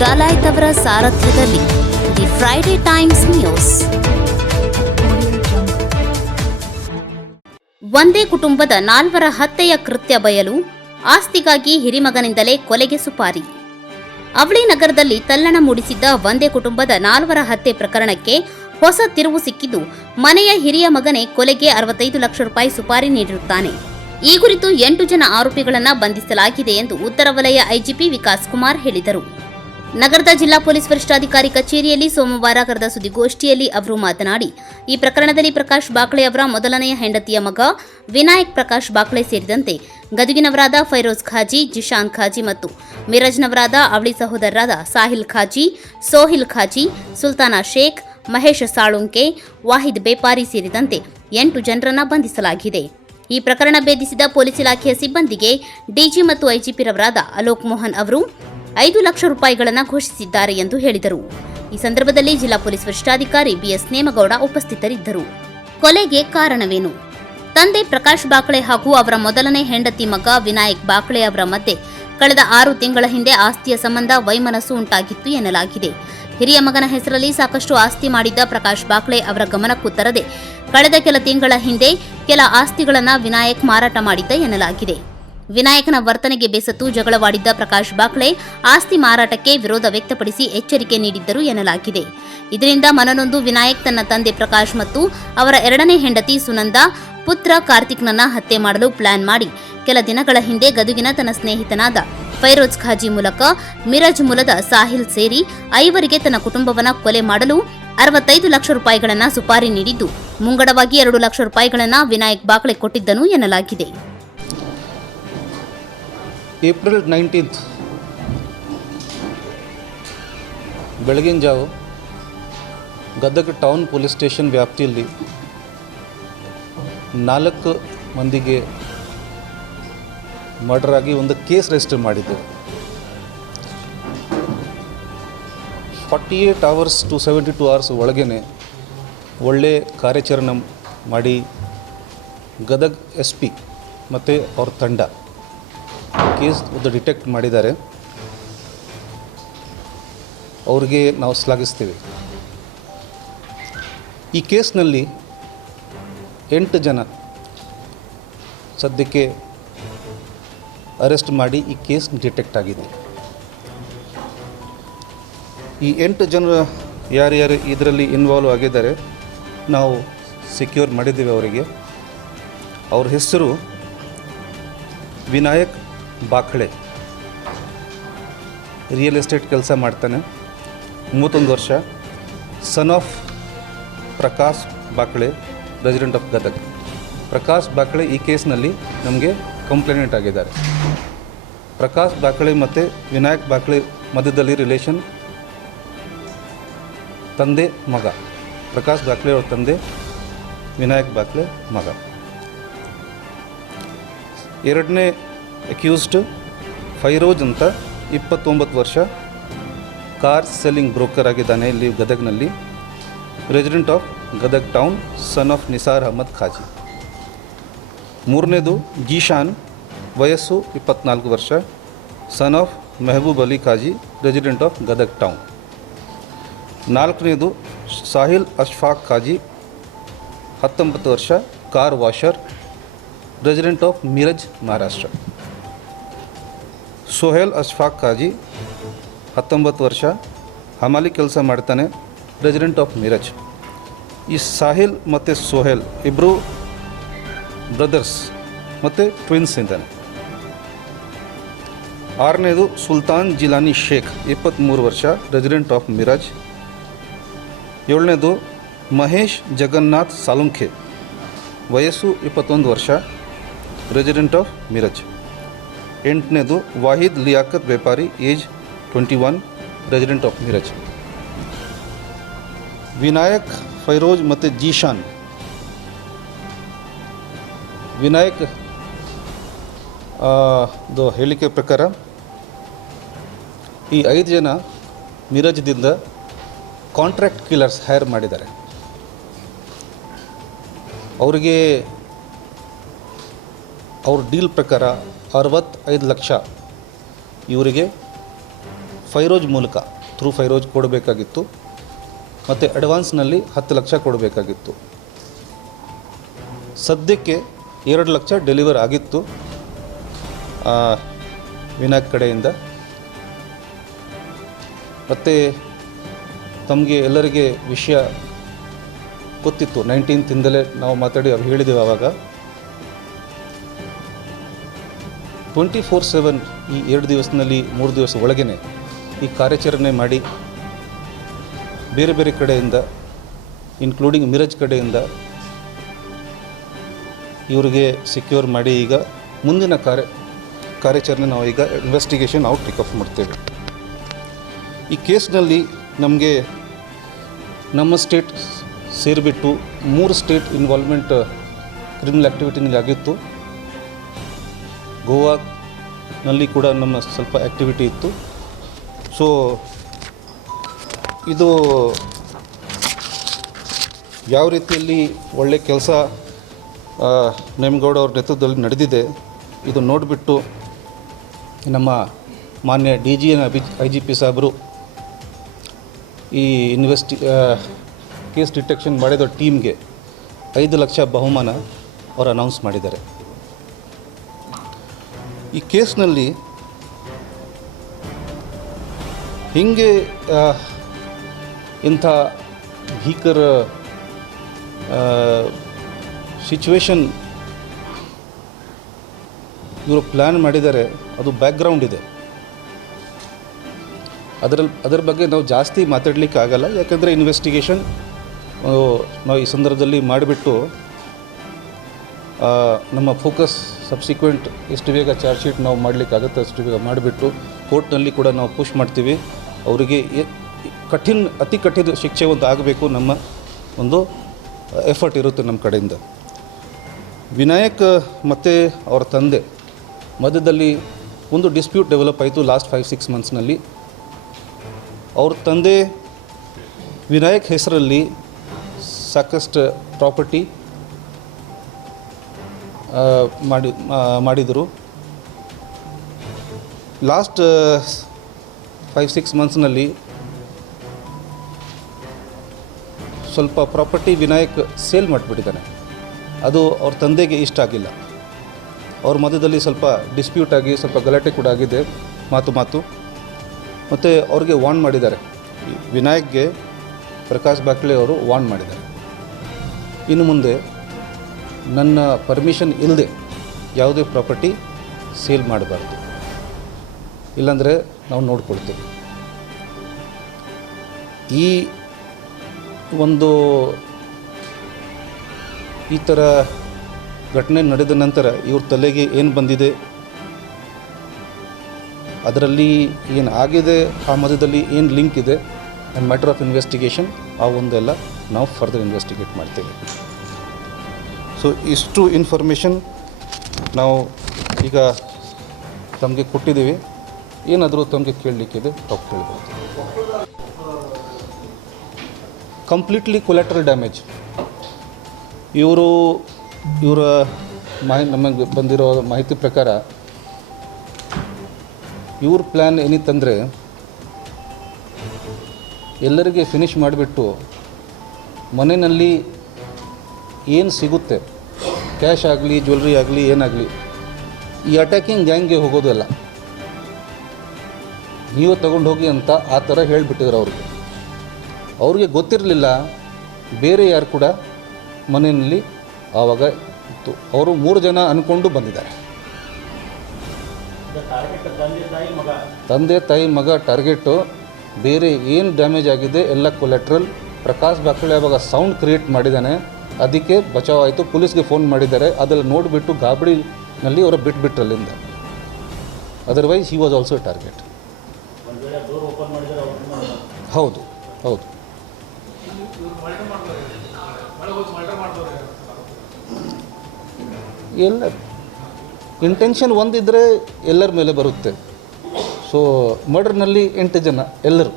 ಡಾಲಾಯ್ತ್ ಅವರ ಸಾರಥ್ಯದಲ್ಲಿ the Friday times news. ಒಂದೇ ಕುಟುಂಬದ 4 ಹತ್ಯೆಯ ಕೃತ್ಯ ಬಯಲು, ಆಸ್ತಿಗಾಗಿ ಹಿರಿಮಗನಿಂದಲೇ ಕೊಲೆಗೆ ಸುಪಾರಿ. ಅವಳಿ ನಗರದಲ್ಲಿ ತಲ್ಲಣ ಮೂಡಿಸಿದ್ದ ಒಂದೇ ಕುಟುಂಬದ 4 ಹತ್ಯೆ ಪ್ರಕರಣಕ್ಕೆ ಹೊಸ ತಿರುವು ಸಿಕ್ಕಿದ್ದು, ಮನೆಯ ಹಿರಿಯ ಮಗನೇ ಕೊಲೆಗೆ 65 ಲಕ್ಷ ರೂಪಾಯಿ ಸುಪಾರಿ ನೀಡಿರುತ್ತಾನೆ. ಈ ಕುರಿತು 8 ಜನ ಆರೋಪಿಗಳನ್ನು ಬಂಧಿಸಲಾಗಿದೆ ಎಂದು ಉತ್ತರ ವಲಯ ಐಜಿಪಿ ವಿಕಾಸ್ ಕುಮಾರ್ ಹೇಳಿದರು. ನಗರದ ಜಿಲ್ಲಾ ಪೊಲೀಸ್ ವರಿಷ್ಠಾಧಿಕಾರಿ ಕಚೇರಿಯಲ್ಲಿ ಸೋಮವಾರ ಕರೆದ ಸುದ್ದಿಗೋಷ್ಠಿಯಲ್ಲಿ ಅವರು ಮಾತನಾಡಿ, ಈ ಪ್ರಕರಣದಲ್ಲಿ ಪ್ರಕಾಶ್ ಬಾಕ್ಲೆ ಅವರ ಮೊದಲನೆಯ ಹೆಂಡತಿಯ ಮಗ ವಿನಾಯಕ್ ಪ್ರಕಾಶ್ ಬಾಕ್ಲೆ ಸೇರಿದಂತೆ ಗದಗಿನವರಾದ ಫೈರೋಜ್ ಖಾಜಿ, ಜಿಶಾನ್ ಖಾಜಿ ಮತ್ತು ಮಿರಜ್ನವರಾದ ಅವಳಿ ಸಹೋದರರಾದ ಸಾಹಿಲ್ ಖಾಜಿ, ಸೋಹಿಲ್ ಖಾಜಿ, ಸುಲ್ತಾನಾ ಶೇಖ್, ಮಹೇಶ್ ಸಾಳುಂಕೆ, ವಾಹಿದ್ ಬೇಪಾರಿ ಸೇರಿದಂತೆ 8 ಜನರನ್ನು ಬಂಧಿಸಲಾಗಿದೆ. ಈ ಪ್ರಕರಣ ಭೇದಿಸಿದ ಪೊಲೀಸ್ ಇಲಾಖೆಯ ಸಿಬ್ಬಂದಿಗೆ ಡಿಜಿ ಮತ್ತು ಐಜಿಪಿರವರಾದ ಅಲೋಕ್ ಮೋಹನ್ ಅವರು 5 ಲಕ್ಷ ರೂಪಾಯಿಗಳನ್ನು ಘೋಷಿಸಿದ್ದಾರೆ ಎಂದು ಹೇಳಿದರು. ಈ ಸಂದರ್ಭದಲ್ಲಿ ಜಿಲ್ಲಾ ಪೊಲೀಸ್ ವರಿಷ್ಠಾಧಿಕಾರಿ ಬಿಎಸ್ ನೇಮಗೌಡ ಉಪಸ್ಥಿತರಿದ್ದರು. ಕೊಲೆಗೆ ಕಾರಣವೇನು? ತಂದೆ ಪ್ರಕಾಶ್ ಬಾಕ್ಲೆ ಹಾಗೂ ಅವರ ಮೊದಲನೇ ಹೆಂಡತಿ ಮಗ ವಿನಾಯಕ್ ಬಾಕ್ಲೆ ಅವರ ಮಧ್ಯೆ ಕಳೆದ 6 ತಿಂಗಳ ಹಿಂದೆ ಆಸ್ತಿಯ ಸಂಬಂಧ ವೈಮನಸ್ಸು ಉಂಟಾಗಿತ್ತು ಎನ್ನಲಾಗಿದೆ. ಹಿರಿಯ ಮಗನ ಹೆಸರಲ್ಲಿ ಸಾಕಷ್ಟು ಆಸ್ತಿ ಮಾಡಿದ್ದ ಪ್ರಕಾಶ್ ಬಾಕ್ಲೆ ಅವರ ಗಮನಕ್ಕೂ ತರದೆ ಕಳೆದ ಕೆಲ ತಿಂಗಳ ಹಿಂದೆ ಕೆಲ ಆಸ್ತಿಗಳನ್ನು ವಿನಾಯಕ್ ಮಾರಾಟ ಮಾಡಿದ್ದ ಎನ್ನಲಾಗಿದೆ. ವಿನಾಯಕನ ವರ್ತನೆಗೆ ಬೇಸತ್ತು ಜಗಳವಾಡಿದ್ದ ಪ್ರಕಾಶ್ ಬಾಕ್ಲೆ ಆಸ್ತಿ ಮಾರಾಟಕ್ಕೆ ವಿರೋಧ ವ್ಯಕ್ತಪಡಿಸಿ ಎಚ್ಚರಿಕೆ ನೀಡಿದ್ದರು ಎನ್ನಲಾಗಿದೆ. ಇದರಿಂದ ಮನನೊಂದು ವಿನಾಯಕ್ ತನ್ನ ತಂದೆ ಪ್ರಕಾಶ್ ಮತ್ತು ಅವರ 2ನೇ ಹೆಂಡತಿ ಸುನಂದಾ ಪುತ್ರ ಕಾರ್ತಿಕ್ನನ್ನ ಹತ್ಯೆ ಮಾಡಲು ಪ್ಲಾನ್ ಮಾಡಿ ಕೆಲ ದಿನಗಳ ಹಿಂದೆ ಗದುಗಿನ ತನ್ನ ಸ್ನೇಹಿತನಾದ ಫೈರೋಜ್ ಖಾಜಿ ಮೂಲಕ ಮಿರಜ್ ಮೂಲದ ಸಾಹಿಲ್ ಸೇರಿ 5 ತನ್ನ ಕುಟುಂಬವನ್ನ ಕೊಲೆ ಮಾಡಲು 65 ಲಕ್ಷ ರೂಪಾಯಿಗಳನ್ನು ಸುಪಾರಿ ನೀಡಿದ್ದು, ಮುಂಗಡವಾಗಿ 2 ಲಕ್ಷ ರೂಪಾಯಿಗಳನ್ನು ವಿನಾಯಕ್ ಬಾಕ್ಲೆ ಕೊಟ್ಟಿದ್ದನು ಎನ್ನಲಾಗಿದೆ. ಏಪ್ರಿಲ್ 19 ಬೆಳಗಿನ ಜಾವ ಗದಗ ಟೌನ್ ಪೊಲೀಸ್ ಸ್ಟೇಷನ್ ವ್ಯಾಪ್ತಿಯಲ್ಲಿ 4 ಮಂದಿಗೆ ಮರ್ಡರ್ ಆಗಿ ಒಂದು ಕೇಸ್ ರಿಜಿಸ್ಟರ್ ಮಾಡಿದ್ದೇವೆ. 48 hours to 72 hours ಒಳಗೇ ಒಳ್ಳೆ ಕಾರ್ಯಾಚರಣೆ ಮಾಡಿ ಗದಗ್ SP ಮತ್ತು ಅವ್ರ ತಂಡ ಕೇಸ್ ಡಿಟೆಕ್ಟ್ ಮಾಡಿದ್ದಾರೆ. ಅವ್ರಿಗೆ ನಾವು ಶ್ಲಾಘಿಸ್ತೀವಿ. ಈ ಕೇಸ್ನಲ್ಲಿ 8 ಜನ ಸದ್ಯಕ್ಕೆ ಅರೆಸ್ಟ್ ಮಾಡಿ ಈ ಕೇಸ್ ಡಿಟೆಕ್ಟ್ ಆಗಿದೆ. ಈ 8 ಜನ ಯಾರ್ಯಾರು ಇದರಲ್ಲಿ ಇನ್ವಾಲ್ವ್ ಆಗಿದ್ದಾರೆ ನಾವು ಸೆಕ್ಯೂರ್ ಮಾಡಿದ್ದೀವಿ. ಅವರಿಗೆ ಅವ್ರ ಹೆಸರು ವಿನಾಯಕ್ ಬಾಕ್ಲೆ, ರಿಯಲ್ ಎಸ್ಟೇಟ್ ಕೆಲಸ ಮಾಡ್ತಾನೆ, 31 ವರ್ಷ, son of Prakash Bakle, resident of Gadag. Prakash Bakle ಈ ಕೇಸ್ನಲ್ಲಿ ನಮಗೆ ಕಂಪ್ಲೇಂಟ್ ಆಗಿದ್ದಾರೆ. ಪ್ರಕಾಶ್ ಬಾಕ್ಲೆ ಮತ್ತು ವಿನಾಯಕ್ ಬಾಕ್ಲೆ ಮಧ್ಯದಲ್ಲಿ ರಿಲೇಷನ್ ತಂದೆ ಮಗ. ಪ್ರಕಾಶ್ ಬಾಕ್ಲೆ ಅವ್ರ ತಂದೆ, ವಿನಾಯಕ್ ಬಾಕ್ಲೆ ಮಗ. 2ನೇ ಅಕ್ಯೂಸ್ಡ್ ಫೈರೋಜ್ ಅಂತ 29 ವರ್ಷ, ಕಾರ್ ಸೆಲ್ಲಿಂಗ್ ಬ್ರೋಕರ್ ಆಗಿದ್ದಾನೆ ಇಲ್ಲಿ ಗದಗ್ನಲ್ಲಿ, resident of Gadag town, son of Nisar Ahmad Khazi. 3ನೇದು ಜೀಶಾನ್, ವಯಸ್ಸು 24 ವರ್ಷ, son of Mehboob Ali Khazi, resident of Gadag town. 4ನೇದು ಸಾಹಿಲ್ ಅಶ್ಫಾಕ್ ಖಾಜಿ, 19 ವರ್ಷ, car washer, resident of Miraj, Maharashtra. Sohail Ashfaq Khazi, 19 ವರ್ಷ, ಹಮಾಲಿ ಕೆಲಸ ಮಾಡ್ತಾನೆ, ರೆಸಿಡೆಂಟ್ ಆಫ್ ಮಿರಜ್. ಈ ಸಾಹಿಲ್ ಮತ್ತು ಸೋಹೇಲ್ ಇಬ್ಬರು ಬ್ರದರ್ಸ್ ಮತ್ತು ಟ್ವಿನ್ಸ್ ಇದ್ದಾನೆ. 6ನೇದು ಸುಲ್ತಾನ್ ಜಿಲಾನಿ ಶೇಖ್, 23 ವರ್ಷ, ರೆಸಿಡೆಂಟ್ ಆಫ್ ಮಿರಜ್. 7ನೇದು ಮಹೇಶ್ ಜಗನ್ನಾಥ್ ಸಾಲುಂಖೆ, ವಯಸ್ಸು 21 ವರ್ಷ, ರೆಸಿಡೆಂಟ್ ಆಫ್ ಮಿರಜ್. 8ನೇದು Wahid Liyakat Bepari, age 21, resident of Miraj. Vinayak, Feroz ಮತ್ತು ಜೀಶಾನ್. ವಿನಾಯಕ್ ಹೇಳಿಕೆ ಪ್ರಕಾರ ಈ 5 ಜನ ಮಿರಜ್ದಿಂದ ಕಾಂಟ್ರಾಕ್ಟ್ ಕಿಲ್ಲರ್ಸ್ ಹೈರ್ ಮಾಡಿದ್ದಾರೆ. ಅವರಿಗೆ ಅವ್ರ ಡೀಲ್ ಪ್ರಕಾರ 65 ಲಕ್ಷ ಇವರಿಗೆ ಫೈರೋಜ್ ಮೂಲಕ ಥ್ರೂ ಫೈರೋಜ್ ಕೊಡಬೇಕಾಗಿತ್ತು ಮತ್ತು ಅಡ್ವಾನ್ಸ್ನಲ್ಲಿ 10 ಲಕ್ಷ ಕೊಡಬೇಕಾಗಿತ್ತು. ಸದ್ಯಕ್ಕೆ 2 ಲಕ್ಷ ಡೆಲಿವರ್ ಆಗಿತ್ತು ವಿನಾಯಕ್ ಕಡೆಯಿಂದ. ಮತ್ತು ತಮಗೆ ಎಲ್ಲರಿಗೆ ವಿಷಯ ಗೊತ್ತಿತ್ತು, 19th ನಾವು ಮಾತಾಡಿ ಹೇಳಿದ್ದೇವೆ. ಆವಾಗ 24/7 ಈ 2 ದಿವಸದಲ್ಲಿ 3 ದಿವಸ ಒಳಗೇ ಈ ಕಾರ್ಯಾಚರಣೆ ಮಾಡಿ ಬೇರೆ ಬೇರೆ ಕಡೆಯಿಂದ ಇನ್ಕ್ಲೂಡಿಂಗ್ ಮಿರಜ್ ಕಡೆಯಿಂದ ಇವರಿಗೆ ಸೆಕ್ಯೂರ್ ಮಾಡಿ ಈಗ ಮುಂದಿನ ಕಾರ್ಯಾಚರಣೆ ನಾವು ಈಗ ಇನ್ವೆಸ್ಟಿಗೇಷನ್ ನಾವು ಟೇಕ್ ಆಫ್ ಮಾಡ್ತೇವೆ. ಈ ಕೇಸ್ನಲ್ಲಿ ನಮಗೆ ನಮ್ಮ ಸ್ಟೇಟ್ ಸೇರಿಬಿಟ್ಟು 3 ಸ್ಟೇಟ್ ಇನ್ವಾಲ್ವ್ಮೆಂಟ್ ಕ್ರಿಮಿನಲ್ ಆ್ಯಕ್ಟಿವಿಟಿನಲ್ಲಿ ಆಗಿತ್ತು. ಗೋವಾನಲ್ಲಿ ಕೂಡ ನಮ್ಮ ಸ್ವಲ್ಪ ಆ್ಯಕ್ಟಿವಿಟಿ ಇತ್ತು. ಸೊ ಇದು ಯಾವ ರೀತಿಯಲ್ಲಿ ಒಳ್ಳೆ ಕೆಲಸ ನೇಮಗೌಡ ಅವ್ರ ನೇತೃತ್ವದಲ್ಲಿ ನಡೆದಿದೆ ಇದು ನೋಡಿಬಿಟ್ಟು ನಮ್ಮ ಮಾನ್ಯ DG IGP ಸಾಹೇಬರು ಈ ಕೇಸ್ ಡಿಟೆಕ್ಷನ್ ಮಾಡಿದ ಟೀಮ್ಗೆ 5 ಲಕ್ಷ ಬಹುಮಾನ ಅವರು ಅನೌನ್ಸ್ ಮಾಡಿದ್ದಾರೆ. ಈ ಕೇಸ್ನಲ್ಲಿ ಹೀಗೆ ಇಂಥ ಭೀಕರ ಸಿಚುವೇಶನ್ ಇವರು ಪ್ಲ್ಯಾನ್ ಮಾಡಿದ್ದಾರೆ. ಅದು ಬ್ಯಾಕ್ಗ್ರೌಂಡ್ ಇದೆ. ಅದರ ಬಗ್ಗೆ ನಾವು ಜಾಸ್ತಿ ಮಾತಾಡಲಿಕ್ಕೆ ಆಗಲ್ಲ, ಯಾಕಂದರೆ ಇನ್ವೆಸ್ಟಿಗೇಷನ್ ನಾವು ಈ ಸಂದರ್ಭದಲ್ಲಿ ಮಾಡಿಬಿಟ್ಟು ನಮ್ಮ ಫೋಕಸ್ ಸಬ್ಸಿಕ್ವೆಂಟ್ ಎಷ್ಟು ಬೇಗ ಚಾರ್ಜ್ ಶೀಟ್ ನಾವು ಮಾಡಲಿಕ್ಕಾಗುತ್ತೆ ಅಷ್ಟು ಬೇಗ ಮಾಡಿಬಿಟ್ಟು ಕೋರ್ಟ್ನಲ್ಲಿ ಕೂಡ ನಾವು ಪುಷ್ ಮಾಡ್ತೀವಿ. ಅವರಿಗೆ ಅತಿ ಕಠಿಣ ಶಿಕ್ಷೆ ಒಂದು ಆಗಬೇಕು, ನಮ್ಮ ಒಂದು ಎಫರ್ಟ್ ಇರುತ್ತೆ ನಮ್ಮ ಕಡೆಯಿಂದ. ವಿನಾಯಕ್ ಮತ್ತು ಅವರ ತಂದೆ ಮಧ್ಯದಲ್ಲಿ ಒಂದು ಡಿಸ್ಪ್ಯೂಟ್ ಡೆವಲಪ್ ಆಯಿತು ಲಾಸ್ಟ್ 5-6 ಮಂತ್ಸ್ನಲ್ಲಿ. ಅವ್ರ ತಂದೆ ವಿನಾಯಕ್ ಹೆಸರಲ್ಲಿ ಸಾಕಷ್ಟು ಪ್ರಾಪರ್ಟಿ ಮಾಡಿದರು. ಲಾಸ್ಟ್ 5-6 ಮಂತ್ಸ್ನಲ್ಲಿ ಸ್ವಲ್ಪ ಪ್ರಾಪರ್ಟಿ ವಿನಾಯಕ್ ಸೇಲ್ ಮಾಡಿಬಿಟ್ಟಿದ್ದಾನೆ. ಅದು ಅವ್ರ ತಂದೆಗೆ ಇಷ್ಟ ಆಗಿಲ್ಲ. ಅವ್ರ ಮಧ್ಯದಲ್ಲಿ ಸ್ವಲ್ಪ ಡಿಸ್ಪ್ಯೂಟ್ ಆಗಿ ಸ್ವಲ್ಪ ಗಲಾಟೆ ಕೂಡ ಆಗಿದೆ, ಮಾತು. ಮತ್ತು ಅವ್ರಿಗೆ ವಾರ್ನ್ ಮಾಡಿದ್ದಾರೆ, ವಿನಾಯಕ್ಗೆ ಪ್ರಕಾಶ್ ಬಾಕ್ಲೆ ಅವರು ವಾರ್ನ್ ಮಾಡಿದ್ದಾರೆ, ಇನ್ನು ಮುಂದೆ ನನ್ನ ಪರ್ಮಿಷನ್ ಇಲ್ಲದೆ ಯಾವುದೇ ಪ್ರಾಪರ್ಟಿ ಸೇಲ್ ಮಾಡಬಾರ್ದು, ಇಲ್ಲಾಂದರೆ ನಾವು ನೋಡ್ಕೊಳ್ತೀವಿ. ಈ ಥರ ಘಟನೆ ನಡೆದ ನಂತರ ಇವ್ರ ತಲೆಗೆ ಏನು ಬಂದಿದೆ, ಅದರಲ್ಲಿ ಏನು ಆಗಿದೆ, ಆ ಮಧ್ಯದಲ್ಲಿ ಏನು ಲಿಂಕ್ ಇದೆ, ಆ್ಯಂಡ್ ಮ್ಯಾಟರ್ ಆಫ್ ಇನ್ವೆಸ್ಟಿಗೇಷನ್ ಆ ಒಂದೆಲ್ಲ ನಾವು ಫರ್ದರ್ ಇನ್ವೆಸ್ಟಿಗೇಟ್ ಮಾಡ್ತೇವೆ. ಸೊ ಇಷ್ಟು ಇನ್ಫಾರ್ಮೇಷನ್ ನಾವು ಈಗ ತಮಗೆ ಕೊಟ್ಟಿದ್ದೀವಿ. ಏನಾದರೂ ತಮಗೆ ಕೇಳಲಿಕ್ಕಿದೆ ತಾವು ಕೇಳ್ಬೋದು. Completely collateral damage. ಇವರ ನಮಗೆ ಬಂದಿರೋ ಮಾಹಿತಿ ಪ್ರಕಾರ ಇವ್ರ ಪ್ಲ್ಯಾನ್ ಏನಿತ್ತಂದರೆ ಎಲ್ಲರಿಗೆ ಫಿನಿಷ್ ಮಾಡಿಬಿಟ್ಟು ಮನೆಯಲ್ಲಿ ಏನು ಸಿಗುತ್ತೆ, ಕ್ಯಾಶ್ ಆಗಲಿ ಜ್ಯುವೆಲ್ರಿ ಆಗಲಿ ಏನಾಗಲಿ, ಈ ಅಟ್ಯಾಕಿಂಗ್ ಗ್ಯಾಂಗ್ಗೆ ಹೋಗೋದಲ್ಲ, ನೀವು ತಗೊಂಡು ಹೋಗಿ ಅಂತ ಆ ಥರ ಹೇಳಿಬಿಟ್ಟಿದ್ರು ಅವ್ರಿಗೆ ಗೊತ್ತಿರಲಿಲ್ಲ ಬೇರೆ ಯಾರು ಕೂಡ ಮನೆಯಲ್ಲಿ ಆವಾಗ ಇತ್ತು. ಅವರು 3 ಜನ ಅಂದ್ಕೊಂಡು ಬಂದಿದ್ದಾರೆ. ತಂದೆ ತಾಯಿ ಮಗ ಟಾರ್ಗೆಟು. ಬೇರೆ ಏನು ಡ್ಯಾಮೇಜ್ ಆಗಿದೆ ಎಲ್ಲ ಕೊಲೆಟ್ರಲ್. ಪ್ರಕಾಶ್ ಬಾಕ್ಲೆ ಆವಾಗ ಸೌಂಡ್ ಕ್ರಿಯೇಟ್ ಮಾಡಿದ್ದಾನೆ, ಅದಕ್ಕೆ ಬಚಾವ್ ಆಯಿತು. ಪೊಲೀಸ್ಗೆ ಫೋನ್ ಮಾಡಿದ್ದಾರೆ, ಅದೆಲ್ಲ ನೋಡಿಬಿಟ್ಟು ಗಾಬರಿನಲ್ಲಿ ಅವರು ಬಿಟ್ಬಿಟ್ರು ಅಲ್ಲಿಂದ. Otherwise he was also target. ಹೌದು. ಎಲ್ಲ ಇಂಟೆನ್ಷನ್ ಒಂದಿದ್ದರೆ ಎಲ್ಲರ ಮೇಲೆ ಬರುತ್ತೆ. ಸೊ ಮರ್ಡರ್ನಲ್ಲಿ 8 ಜನ ಎಲ್ಲರೂ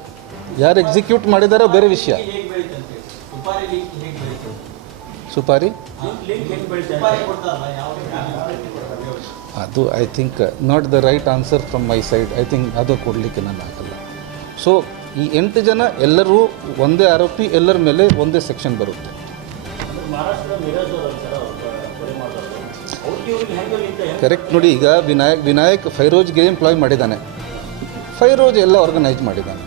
ಯಾರು ಎಕ್ಸಿಕ್ಯೂಟ್ ಮಾಡಿದಾರೋ ಬೇರೆ ವಿಷಯ. ಸುಪಾರಿ ಅದು I think not the right answer from my side. I think ಅದು ಕೊಡಲಿಕ್ಕೆ ನಾನು ಆಗಲ್ಲ. ಸೊ ಈ 8 ಜನ ಎಲ್ಲರೂ ಒಂದೇ ಆರೋಪಿ, ಎಲ್ಲರ ಮೇಲೆ ಒಂದೇ ಸೆಕ್ಷನ್ ಬರುತ್ತೆ. ಕರೆಕ್ಟ್. ನೋಡಿ, ಈಗ ವಿನಾಯಕ್ ಫೈರೋಜ್ಗೆ ಎಂಪ್ಲಾಯ್ ಮಾಡಿದ್ದಾನೆ, ಫೈರೋಜ್ ಎಲ್ಲ ಆರ್ಗನೈಸ್ ಮಾಡಿದ್ದಾನೆ.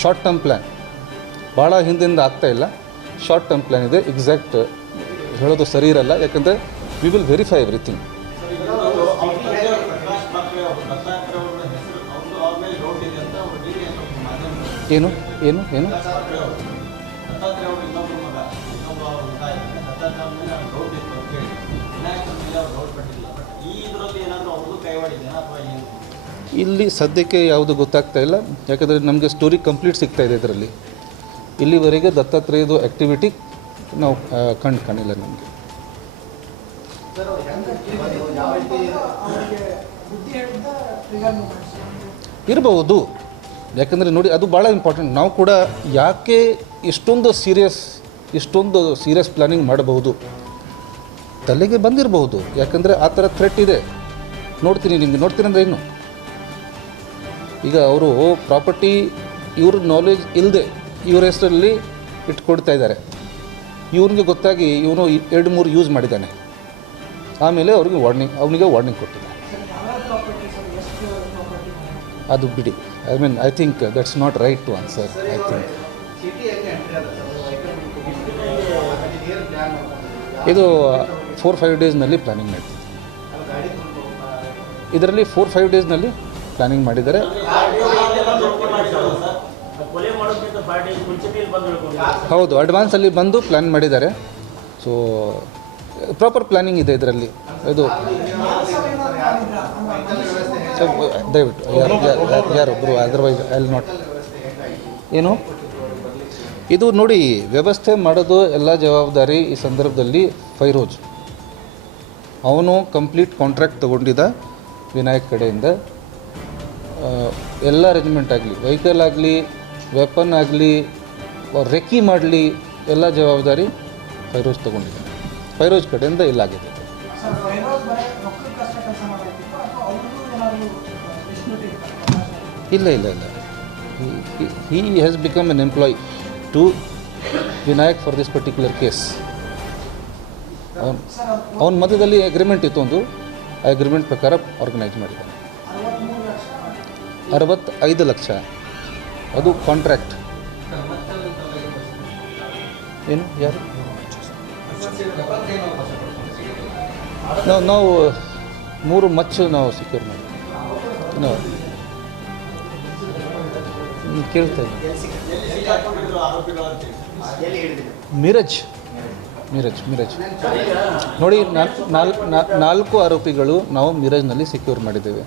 ಶಾರ್ಟ್ ಟರ್ಮ್ ಪ್ಲ್ಯಾನ್, ಭಾಳ ಹಿಂದಿಂದ ಆಗ್ತಾ ಇಲ್ಲ, ಶಾರ್ಟ್ ಟರ್ಮ್ ಪ್ಲ್ಯಾನ್ ಇದೆ. ಎಕ್ಸಾಕ್ಟ್ ಹೇಳೋದು ಸರಿ ಇರಲ್ಲ, ಯಾಕಂದರೆ ವಿ ವಿಲ್ ವೆರಿಫೈ ಎವ್ರಿಥಿಂಗ್. ಏನು ಏನು ಏನು ಇಲ್ಲಿ ಸದ್ಯಕ್ಕೆ ಯಾವುದು ಗೊತ್ತಾಗ್ತಾ ಇಲ್ಲ, ಯಾಕಂದರೆ ನಮಗೆ ಸ್ಟೋರಿ ಕಂಪ್ಲೀಟ್ ಸಿಗ್ತಾ ಇದೆ ಇದರಲ್ಲಿ. ಇಲ್ಲಿವರೆಗೆ ದತ್ತಾತ್ರೇಯದು ಆ್ಯಕ್ಟಿವಿಟಿ ನಾವು ಕಾಣಿಲ್ಲ ನಮಗೆ. ಇರಬಹುದು, ಯಾಕಂದರೆ ನೋಡಿ ಅದು ಭಾಳ ಇಂಪಾರ್ಟೆಂಟ್. ನಾವು ಕೂಡ ಯಾಕೆ ಇಷ್ಟೊಂದು ಸೀರಿಯಸ್ ಪ್ಲಾನಿಂಗ್ ಮಾಡಬಹುದು, ತಲೆಗೆ ಬಂದಿರಬಹುದು, ಯಾಕಂದರೆ ಆ ಥರ ಥ್ರೆಟ್ ಇದೆ. ನೋಡ್ತೀನಿ ಅಂದರೆ ಏನು, ಈಗ ಅವರು ಪ್ರಾಪರ್ಟಿ ಇವ್ರ ನಾಲೆಜ್ ಇಲ್ಲದೆ ಇವ್ರ ಹೆಸರಲ್ಲಿ ಇಟ್ಕೊಡ್ತಾ ಇದ್ದಾರೆ. ಇವ್ರಿಗೆ ಗೊತ್ತಾಗಿ ಇವನು 2-3 ಯೂಸ್ ಮಾಡಿದ್ದಾನೆ, ಆಮೇಲೆ ಅವನಿಗೆ ವಾರ್ನಿಂಗ್ ಕೊಟ್ಟಿದ್ದಾನೆ. ಅದು ಬಿಡಿ, I think that's not right to answer. I think ಇದು 4-5 ಡೇಸ್ನಲ್ಲಿ ಪ್ಲ್ಯಾನಿಂಗ್ ಮಾಡ್ತಿದ್ದೆ. ಇದರಲ್ಲಿ 4-5 ಡೇಸ್ನಲ್ಲಿ ಪ್ಲ್ಯಾನಿಂಗ್ ಮಾಡಿದ್ದಾರೆ. ಹೌದು, ಅಡ್ವಾನ್ಸಲ್ಲಿ ಬಂದು ಪ್ಲ್ಯಾನ್ ಮಾಡಿದ್ದಾರೆ. ಸೊ ಪ್ರಾಪರ್ ಪ್ಲ್ಯಾನಿಂಗ್ ಇದೆ ಇದರಲ್ಲಿ. ಇದು ದಯವಿಟ್ಟು ಯಾರೊಬ್ಬರು, ಅದರ್ವೈಸ್ ಐ ವಿಲ್ ನಾಟ್. ಏನು ಇದು ನೋಡಿ, ವ್ಯವಸ್ಥೆ ಮಾಡೋದು ಎಲ್ಲ ಜವಾಬ್ದಾರಿ ಈ ಸಂದರ್ಭದಲ್ಲಿ ಫೈರೋಜ್. ಅವನು ಕಂಪ್ಲೀಟ್ ಕಾಂಟ್ರಾಕ್ಟ್ ತೊಗೊಂಡಿದ್ದ ವಿನಾಯಕ್ ಕಡೆಯಿಂದ. ಎಲ್ಲ ಅರೇಂಜ್ಮೆಂಟ್ ಆಗಲಿ, ವೆಹಿಕಲ್ ಆಗಲಿ, ವೆಪನ್ ಆಗಲಿ, ರೆಕ್ಕಿ ಮಾಡಲಿ, ಎಲ್ಲ ಜವಾಬ್ದಾರಿ ಫೈರೋಜ್ ತೊಗೊಂಡಿದ್ದಾನೆ. ಫೈರೋಜ್ ಕಡೆಯಿಂದ ಇಲ್ಲಾಗಿದೆ. ಇಲ್ಲ, he has become an employee to Vinayak for this particular case. ಅವನ ಮಧ್ಯದಲ್ಲಿ ಅಗ್ರಿಮೆಂಟ್ ಇತ್ತು, ಒಂದು ಅಗ್ರಿಮೆಂಟ್ ಪ್ರಕಾರ ಆರ್ಗನೈಸ್ ಮಾಡಿದ್ದಾನೆ. 65 ಲಕ್ಷ ಅದು ಕಾಂಟ್ರಾಕ್ಟ್. ಏನು ಯಾರು ನಾವು 3 ಮಚ್ಚು ನಾವು ಸೆಕ್ಯೂರ್ ಮಾಡಿ ನಾವು ಕೇಳ್ತಾ ಇದ್ದೀವಿ. ಮಿರಜ್ ನೋಡಿ, 4 ಆರೋಪಿಗಳು ನಾವು ಮಿರಜ್ನಲ್ಲಿ ಸೆಕ್ಯೂರ್ ಮಾಡಿದ್ದೇವೆ.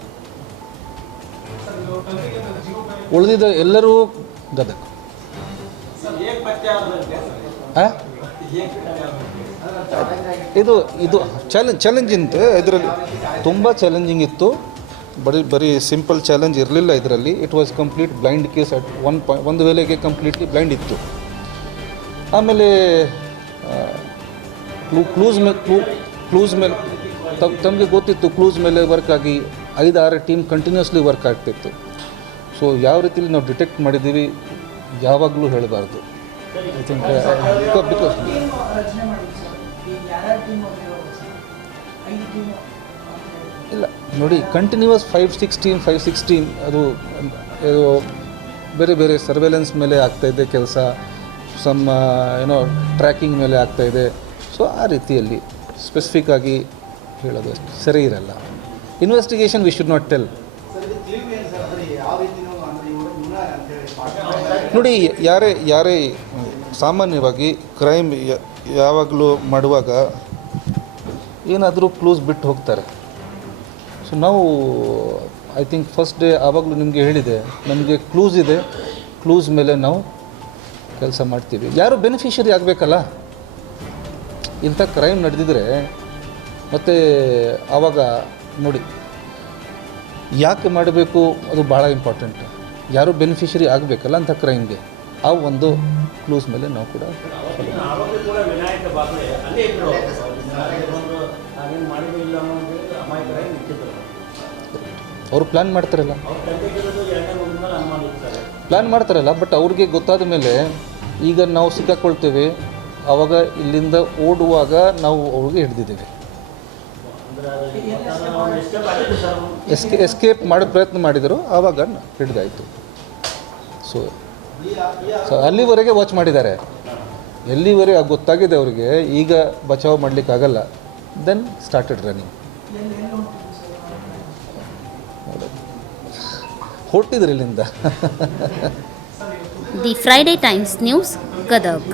ಉಳಿದಿದ್ದ ಎಲ್ಲರೂ ಗದಗ. ಇದು ಚಾಲೆಂಜ್ ಇತ್ತು. ಇದರಲ್ಲಿ ತುಂಬ ಚಾಲೆಂಜಿಂಗ್ ಇತ್ತು. ಬರೀ ಸಿಂಪಲ್ ಚಾಲೆಂಜ್ ಇರಲಿಲ್ಲ ಇದರಲ್ಲಿ. It was complete blind case. At ಒಂದು ವೇಳೆಗೆ ಕಂಪ್ಲೀಟ್ಲಿ ಬ್ಲೈಂಡ್ ಇತ್ತು. ಆಮೇಲೆ ಕ್ಲೂಸ್ ಮೇಲೆ ತಮಗೆ ಗೊತ್ತಿತ್ತು, ಕ್ಲೂಸ್ ಮೇಲೆ ವರ್ಕ್ ಆಗಿ 5-6 ಟೀಮ್ ಕಂಟಿನ್ಯೂಸ್ಲಿ ವರ್ಕ್ ಆಗ್ತಿತ್ತು. ಸೊ ಯಾವ ರೀತಿಲಿ ನಾವು ಡಿಟೆಕ್ಟ್ ಮಾಡಿದ್ದೀವಿ ಯಾವಾಗಲೂ ಹೇಳಬಾರ್ದು. ಐ ಥಿಂಕ್ ಬಿಕಾಸ್ ಇಲ್ಲ ನೋಡಿ, ಕಂಟಿನ್ಯೂಸ್ 5-6 ಟೀಮ್ ಅದು ಬೇರೆ ಸರ್ವೆಲೆನ್ಸ್ ಮೇಲೆ ಆಗ್ತಾಯಿದೆ ಕೆಲಸ, ಟ್ರ್ಯಾಕಿಂಗ್ ಮೇಲೆ ಆಗ್ತಾಯಿದೆ. ಸೊ ಆ ರೀತಿಯಲ್ಲಿ ಸ್ಪೆಸಿಫಿಕ್ ಆಗಿ ಹೇಳೋದು ಸರಿ ಇರಲ್ಲ. Investigation we should not tell. ನೋಡಿ, ಯಾರೇ ಸಾಮಾನ್ಯವಾಗಿ ಕ್ರೈಮ್ ಯಾವಾಗಲೂ ಮಾಡುವಾಗ ಏನಾದರೂ ಕ್ಲೂಸ್ ಬಿಟ್ಟು ಹೋಗ್ತಾರೆ. ಸೊ ನಾವು ಐ ಥಿಂಕ್ ಫಸ್ಟ್ ಡೇ ಆವಾಗಲೂ ನಿಮಗೆ ಹೇಳಿದೆ, ನಮಗೆ ಕ್ಲೂಸ್ ಇದೆ, ಕ್ಲೂಸ್ ಮೇಲೆ ನಾವು ಕೆಲಸ ಮಾಡ್ತೀವಿ. ಯಾರು ಬೆನಿಫಿಷರಿ ಆಗಬೇಕಲ್ಲ. ಇಂಥ ಕ್ರೈಮ್ ನಡೆದಿದ್ರೆ ಮತ್ತು ಆವಾಗ ನೋಡಿ ಯಾಕೆ ಮಾಡಬೇಕು, ಅದು ಭಾಳ ಇಂಪಾರ್ಟೆಂಟ್. ಯಾರು ಬೆನಿಫಿಷರಿ ಆಗಬೇಕಲ್ಲ ಅಂಥ ಕ್ರೈಮ್ಗೆ, ಆ ಒಂದು ಕ್ಲೂಸ್ ಮೇಲೆ ನಾವು ಕೂಡ ನಾವೇನು ಮಾಡಿದ್ರು ಇಲ್ಲ ಅನ್ನೋದು ಅಮಾಯಕರಾಗಿ ನಿಂತಿದ್ರು. ಅವರು ಪ್ಲ್ಯಾನ್ ಮಾಡ್ತಾರಲ್ಲ, ಅವ್ರ ತಂದೆಗಿರೋದು ಎರಡನೇ ಮಗನ ಮೇಲೆ ಅನುಮಾನ ಇರ್ತಾರೆ. ಪ್ಲ್ಯಾನ್ ಮಾಡ್ತಾರಲ್ಲ, ಬಟ್ ಅವ್ರಿಗೆ ಗೊತ್ತಾದ ಮೇಲೆ ಈಗ ನಾವು ಸಿಕ್ಕಾಕೊಳ್ತೇವೆ, ಆವಾಗ ಇಲ್ಲಿಂದ ಓಡುವಾಗ ನಾವು ಅವ್ರಿಗೆ ಹಿಡ್ದಿದ್ದೇವೆ. ಅಂದರೆ ಅದು ಎಸ್ಕೇಪ್ ಆಗಿತ್ತು ಸರ್ ಅವ್ನು. ಎಸ್ಕೇಪ್ ಮಾಡೋ ಪ್ರಯತ್ನ ಮಾಡಿದರು, ಆವಾಗ ಹಿಡಿದಾಯಿತು. ಸೊ ಅಲ್ಲಿವರೆಗೆ ವಾಚ್ ಮಾಡಿದ್ದಾರೆ, ಎಲ್ಲಿವರೆಗೆ ಗೊತ್ತಾಗಿದೆ ಅವರಿಗೆ, ಈಗ ಬಚಾವ್ ಮಾಡಲಿಕ್ಕಾಗಲ್ಲ. Then started running. ಹೊರಟಿದ್ರು ಇಲ್ಲಿಂದ. The Friday Times news, Gadag.